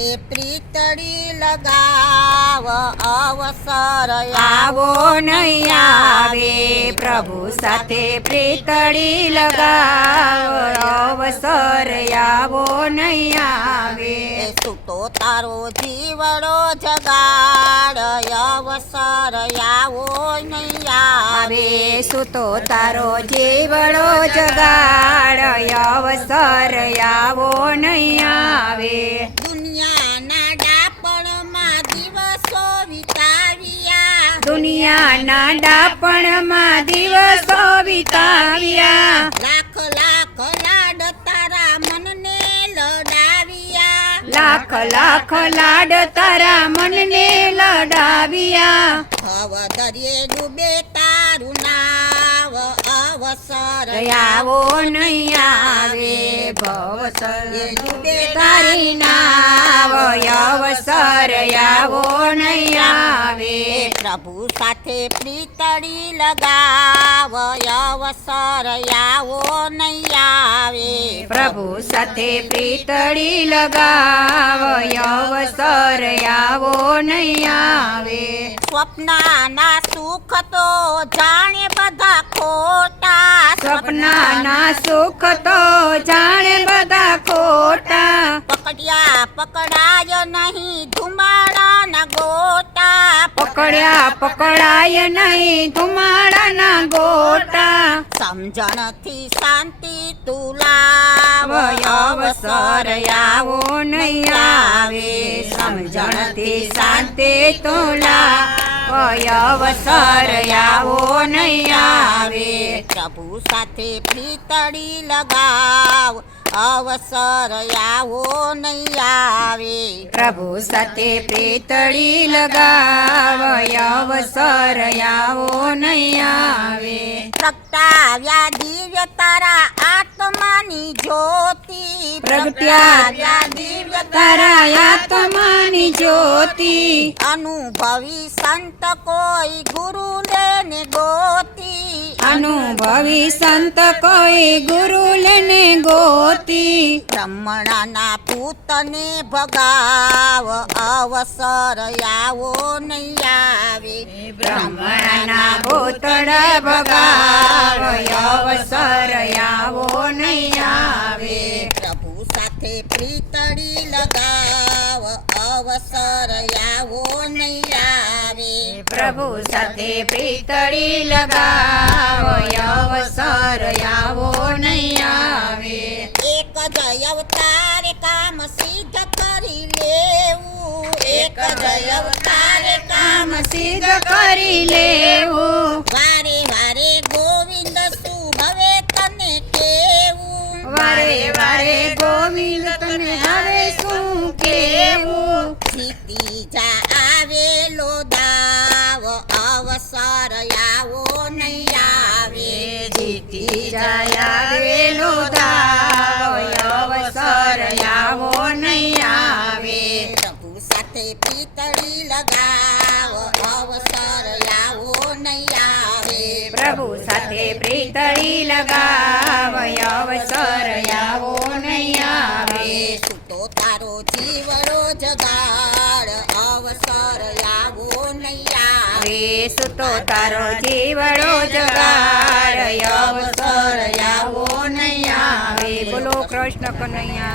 પ્રીતળી લગાવ અવસર આવો નહીં આવે પ્રભુ સાથે પ્રીતળી લગાવ અવસર આવો નહીં આવે સૂતો તારો જીવડો જગાડ અવસર આવો નહીં આવે સૂતો તારો જીવડો જગાડ અવસર આવો નહીં આવે દુનિયાના ડાપણમાં દિવસો વિતાવ્યા દુનિયાના ડાપણમાં દિવસો વિતાવ્યા લાખ લાખ લાડ તારા મનને લડાવ્યા લાખ લાખ લાડ તારા મનને લડાવ્યા ભવ દરિયે ડૂબે તારું નાવ અવસર આવો નહીં આવે ભવસર ડૂબે તારી નાવ અવસર આવો નહીં આવે પ્રભુ સાથે પ્રીતળી લગાવ અવસર આવો નહીં આવે પ્રભુ સાથે પ્રીતળી લગાવ અવસર આવો નહીં આવે સ્વપ્નના સુખ તો જાણે બધા ખોટા સપનાના સુખ તો જાણે બધા ખોટા પકડ્યા પકડાય નહીં ધુમાડાના ગોટા પકડ્યા પકડાય નહીં ધુમાડાના ગોટા સમજણથી શાંતિ તુલાવ અવસર આવો નહીં આવે સમજણથી શાંતિ તોલા અવસર આવો નહીં આવે પ્રભુ સાથે પ્રીતળી લગાવ અવસર આવો નહીં આવે પ્રભુ સાથે પ્રીતળી લગાવ અવસર આવો નહીં આવે પ્રગટાવ્યા દિવ્ય તારા આત્માની જ્યોતિ પ્રગટ્યા દિવ્ય તારા આત્માની જ્યોતિ અનુભવી સંત કોઈ ગુરુ લેને ગોતી અનુભવી સંત કોઈ ગુરુ લેને ગોતી બ્રહ્મણાના પૂતને ભગાવ અવસર આવો નહીં આવે બ્રહ્મણના ભૂતળ ભગાવ અવસર આવો નહીં આવે પ્રભુ સાથે પ્રીતળી લગાવ અવસર આવો નહીં આવે પ્રભુ સાથે પ્રીતળી લગાવ અવસર આવો નહીં આવે એક જ અવતાર કામ સિદ્ધ કરી લેવું એક જ અવતાર કામ સિદ્ધ કરી લેવું વારે વારે ગોવિંદ શું હવે તને કેવું વારે વારે ગોવિંદ તને હવે શું કેવું જીતી જા આવેલો દાવ અવસર આવો નહીં આવે જીતી જાય આવેલો દાવ અવસર આવો નહીં આવે પ્રભુ સાથે પ્રીતળી લગાવ અવસર આવો નહીં આવે પ્રભુ સાથે પ્રીતળી લગાવ અવસર આવો નહીં આવે સૂતો તારો જીવડો જગાડ અવસર આવો નહીં આવે સૂતો તારો જીવડો જગાડ અવસર આવો નહીં આવે બોલો કૃષ્ણ કનૈયા